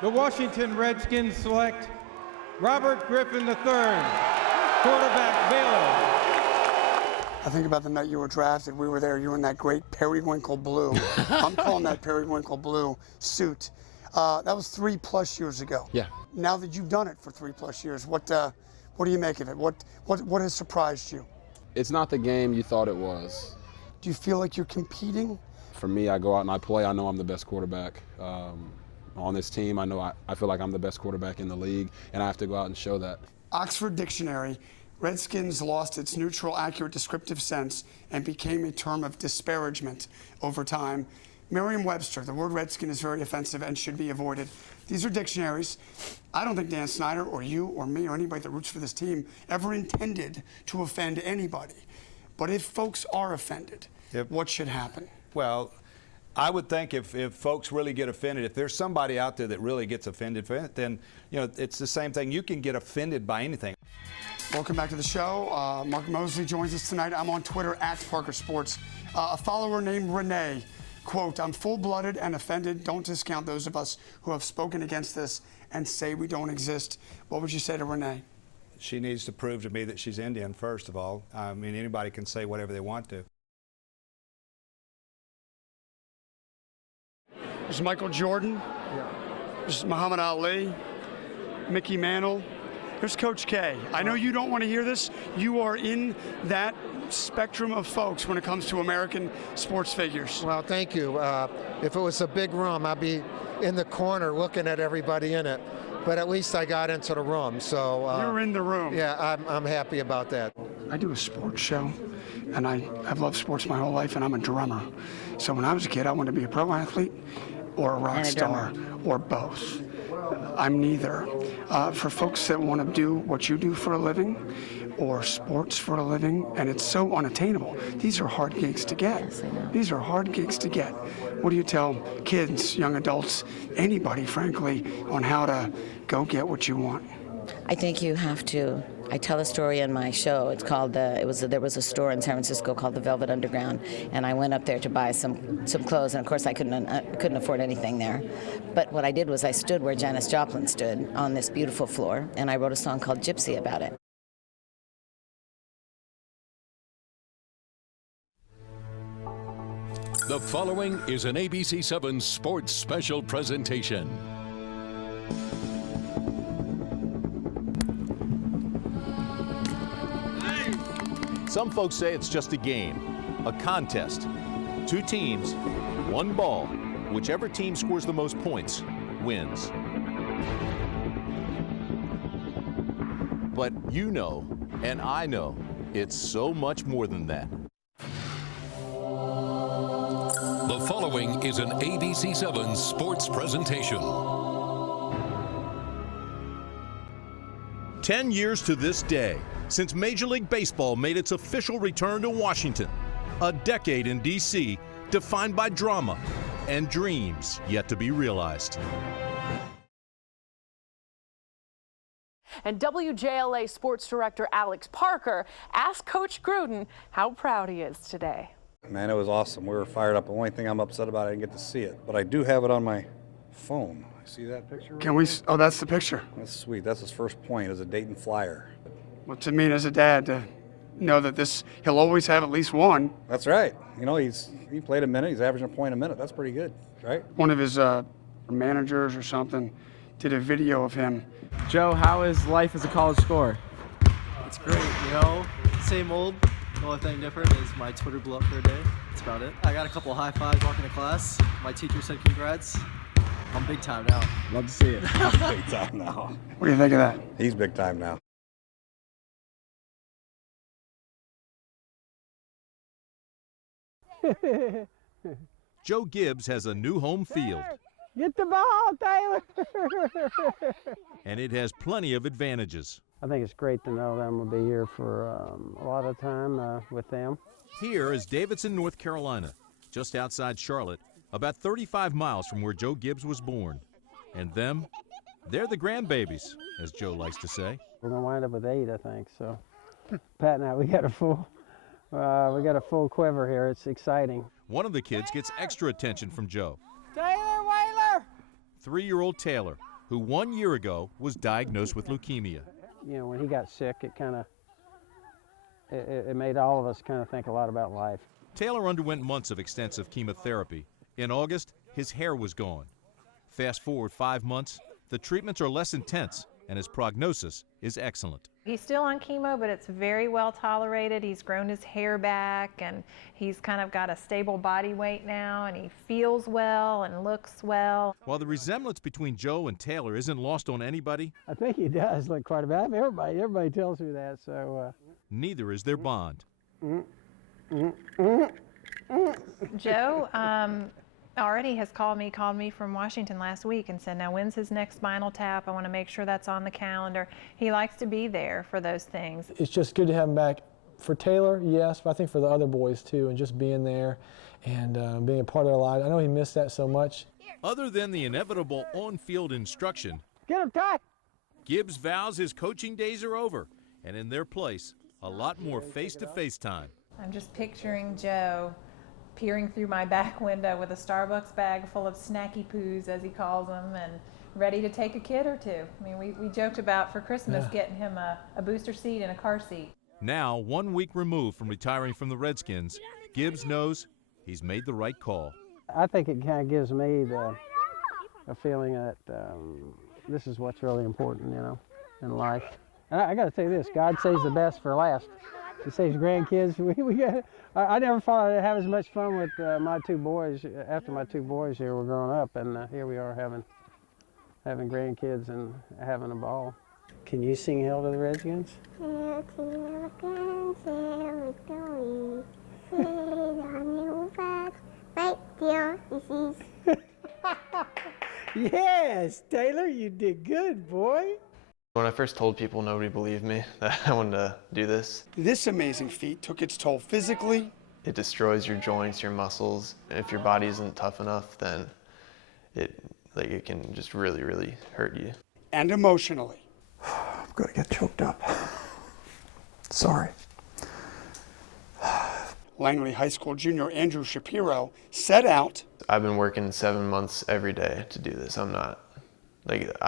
The Washington Redskins select Robert Griffin III, quarterback, Baylor. I think about the night you were drafted. We were there. You were in that great periwinkle blue. I'm calling that periwinkle blue suit. That was 3+ years ago. Yeah. Now that you've done it for 3+ years, what do you make of it? What has surprised you? It's not the game you thought it was. Do you feel like you're competing? For me, I go out and I play. I know I'm the best quarterback on this team. I feel like I'm the best quarterback in the league, and I have to go out and show that. Oxford Dictionary, Redskins lost its neutral, accurate, descriptive sense and became a term of disparagement over time. Merriam-Webster, the word Redskin is very offensive and should be avoided. These are dictionaries. I don't think Dan Snyder or you or me or anybody that roots for this team ever intended to offend anybody. But if folks are offended, what should happen? Well, I would think if folks really get offended, if there's somebody out there that really gets offended, then it's the same thing. You can get offended by anything. Welcome back to the show. Mark Mosley joins us tonight. I'm on Twitter @ParkerSports. A follower named Renee, quote, "I'm full-blooded and offended. Don't discount those of us who have spoken against this and say we don't exist." What would you say to Renee? She needs to prove to me that she's Indian, first of all. I mean, anybody can say whatever they want to. There's Michael Jordan. There's Muhammad Ali, Mickey Mantle. Here's Coach K. I know you don't want to hear this. You are in that spectrum of folks when it comes to American sports figures. Well, thank you. If it was a big room, I'd be in the corner looking at everybody in it. But at least I got into the room. So you're in the room. Yeah, I'm happy about that. I do a sports show, and I've loved sports my whole life, and I'm a drummer. So when I was a kid, I wanted to be a pro athlete or a rock star or both. I'm neither. For folks that want to do what you do for a living or sports for a living, and it's so unattainable. These are hard gigs to get. Yes, I know. These are hard gigs to get. What do you tell kids, young adults, anybody, frankly, on how to go get what you want? I think you have to. I tell a story in my show. It's called there was a store in San Francisco called the Velvet Underground, and I went up there to buy some clothes, and of course I couldn't afford anything there. But what I did was I stood where Janis Joplin stood on this beautiful floor, and I wrote a song called Gypsy about it. The following is an ABC7 Sports Special presentation. Some folks say it's just a game, a contest. 2 teams, 1 ball. Whichever team scores the most points wins. But you know, and I know, it's so much more than that. The following is an ABC7 Sports presentation. 10 years to this day since Major League Baseball made its official return to Washington. A decade in D.C. defined by drama and dreams yet to be realized. And WJLA Sports Director Alex Parker asked Coach Gruden how proud he is today. Man, it was awesome. We were fired up. The only thing I'm upset about, I didn't get to see it. But I do have it on my phone. See that picture? Can we? Oh, that's the picture. That's sweet. That's his first point as a Dayton Flyer. Well, to me as a dad to know that he'll always have at least one. That's right. You know, he played a minute. He's averaging a point a minute. That's pretty good, right? One of his managers or something did a video of him. Joe, how is life as a college scorer? It's great, same old. The only thing different is my Twitter blew up for a day. That's about it. I got a couple high fives walking to class. My teacher said congrats. I'm big time now. Love to see it. I'm big time now. What do you think of that? He's big time now. Joe Gibbs has a new home field. Get the ball, Taylor! And it has plenty of advantages. I think it's great to know that I'm going to be here for a lot of time with them. Here is Davidson, North Carolina, just outside Charlotte, about 35 miles from where Joe Gibbs was born. And them, they're the grandbabies, as Joe likes to say. We're going to wind up with 8, I think. So Pat and I, we got a full quiver here. It's exciting. One of the kids gets extra attention from Joe. Taylor Whaler! 3-year-old Taylor, who 1 year ago was diagnosed with leukemia. You know, when he got sick, it kind of, it made all of us kind of think a lot about life. Taylor underwent months of extensive chemotherapy. In August, his hair was gone. Fast forward 5 months, the treatments are less intense, and his prognosis is excellent. He's still on chemo, but it's very well tolerated. He's grown his hair back, and he's kind of got a stable body weight now, and he feels well and looks well. While the resemblance between Joe and Taylor isn't lost on anybody, I think he does look quite a bit. Everybody tells me that, so. Neither is their bond. Joe already has called me from Washington last week and said, now when's his next spinal tap? I want to make sure that's on the calendar. He likes to be there for those things. It's just good to have him back. For Taylor, yes, but I think for the other boys too, and just being there and being a part of their lives. I know he missed that so much. Other than the inevitable on-field instruction, get him, Ty! Gibbs vows his coaching days are over, and in their place, a lot more face-to-face time. I'm just picturing Joe peering through my back window with a Starbucks bag full of snacky poos, as he calls them, and ready to take a kid or two. I mean, we joked about for Christmas getting him a booster seat and a car seat. Now, 1 week removed from retiring from the Redskins, Gibbs knows he's made the right call. I think it kind of gives me a feeling that this is what's really important, you know, in life. And I got to say this, God saves the best for last. He saves grandkids. I never thought I'd have as much fun with my two boys after my two boys here were growing up, and here we are having grandkids and having a ball. Can you sing Hail to the Redskins? Yes, Taylor, you did good, boy. When I first told people, nobody believed me that I wanted to do this. This amazing feat took its toll physically. It destroys your joints, your muscles. If your body isn't tough enough, then it can just really, really hurt you. And emotionally. I'm going to get choked up. Sorry. Langley High School junior Andrew Shapiro set out. I've been working 7 months every day to do this. I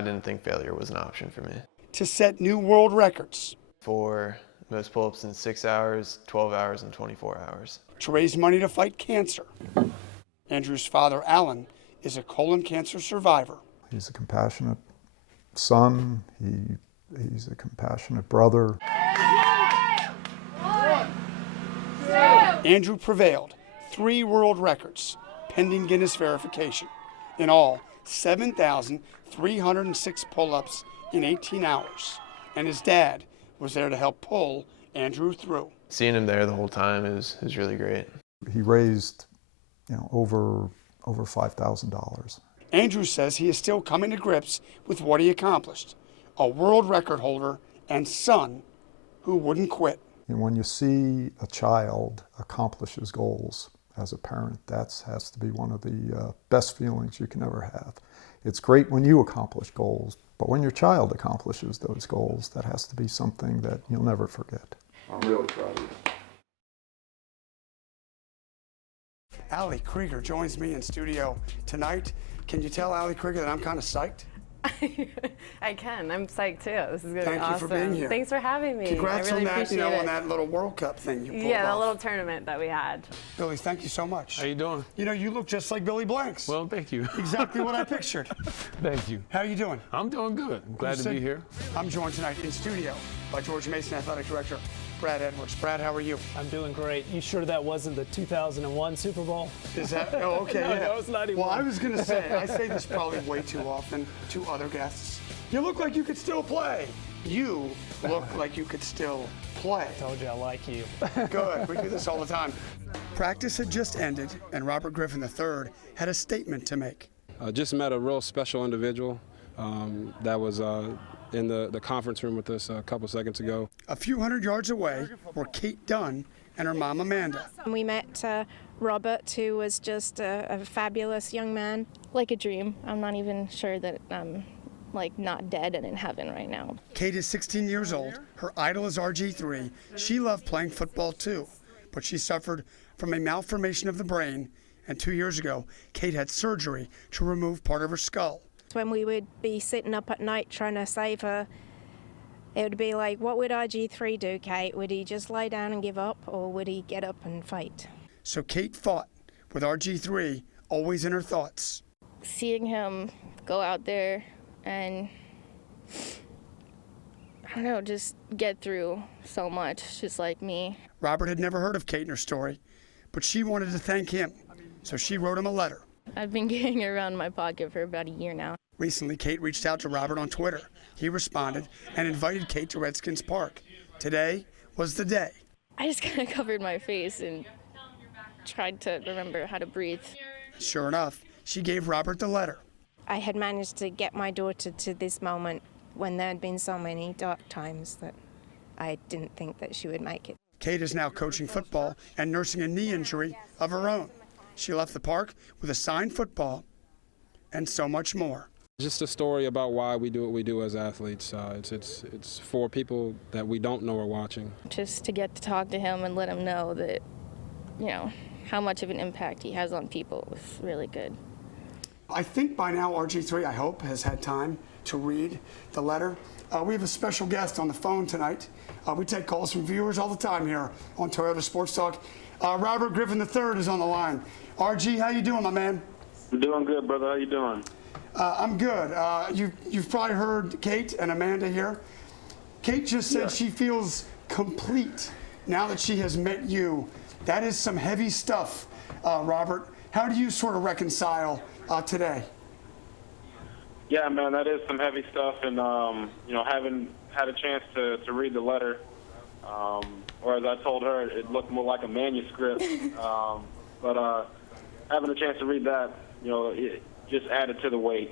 didn't think failure was an option for me. To set new world records. For most pull-ups in 6 hours, 12 hours, and 24 hours. To raise money to fight cancer. Andrew's father, Alan, is a colon cancer survivor. He's a compassionate son. He's a compassionate brother. Andrew prevailed. 3 world records, pending Guinness verification. In all, 7,306 pull-ups in 18 hours. And his dad was there to help pull Andrew through. Seeing him there the whole time is really great. He raised, over $5,000. Andrew says he is still coming to grips with what he accomplished. A world record holder and son who wouldn't quit. And when you see a child accomplish his goals as a parent, that has to be one of the best feelings you can ever have. It's great when you accomplish goals, but when your child accomplishes those goals, that has to be something that you'll never forget. I'm really proud of you. Ali Krieger joins me in studio tonight. Can you tell Ali Krieger that I'm kind of psyched? I can. I'm psyched too. This is going to be awesome. Thank you for being here. Thanks for having me. Congrats I really on that, appreciate it. on that little World Cup thing you pulled Yeah, off. that little tournament that we had. Billy, thank you so much. How you doing? You look just like Billy Blanks. Well, thank you. Exactly what I pictured. Thank you. How are you doing? I'm doing good. I'm glad to be here. I'm joined tonight in studio by George Mason Athletic Director Brad Edwards. Brad, how are you? I'm doing great. You sure that wasn't the 2001 Super Bowl? Is that? Oh, okay. No, yeah. that was 91. Well, I was going to say, I say this probably way too often to other guests. You look like you could still play. You look like you could still play. I told you I like you. Good. We do this all the time. Practice had just ended, and Robert Griffin III had a statement to make. Just met a real special individual that was in the conference room with us a couple seconds ago. A few hundred yards away were Kate Dunn and her mom, Amanda. We met Robert, who was just a fabulous young man. Like a dream. I'm not even sure that I'm not dead and in heaven right now. Kate is 16 years old. Her idol is RG3. She loved playing football too, but she suffered from a malformation of the brain, and 2 years ago, Kate had surgery to remove part of her skull. past when we would be sitting up at night trying to save her, it would be like, what would RG3 do, Kate? Would he just lie down and give up, or would he get up and fight? So Kate fought with RG3 always in her thoughts. Seeing him go out there and, I don't know, just get through so much, just like me. Robert had never heard of Kate and her story, but she wanted to thank him, so she wrote him a letter. I've been carrying it around in my pocket for about a year now. Recently, Kate reached out to Robert on Twitter. He responded and invited Kate to Redskins Park. Today was the day. I just kind of covered my face and tried to remember how to breathe. Sure enough, she gave Robert the letter. I had managed to get my daughter to this moment when there had been so many dark times that I didn't think that she would make it. Kate is now coaching football and nursing a knee injury of her own. She left the park with a signed football and so much more. Just a story about why we do what we do as athletes. It's for people that we don't know are watching. Just to get to talk to him and let him know that, you know, how much of an impact he has on people was really good. I think by now RG3, I hope, has had time to read the letter. We have a special guest on the phone tonight. We take calls from viewers all the time here on Toyota Sports Talk. Robert Griffin III is on the line. RG, how you doing, my man? I'm doing good, brother. How you doing? I'm good. You've probably heard Kate and Amanda here. Kate just said she feels complete now that she has met you. That is some heavy stuff, Robert. How do you sort of reconcile today? Yeah, man, that is some heavy stuff, and you know, having had a chance to read the letter, or as I told her, it looked more like a manuscript. But having a chance to read that, you know, it just added to the weight.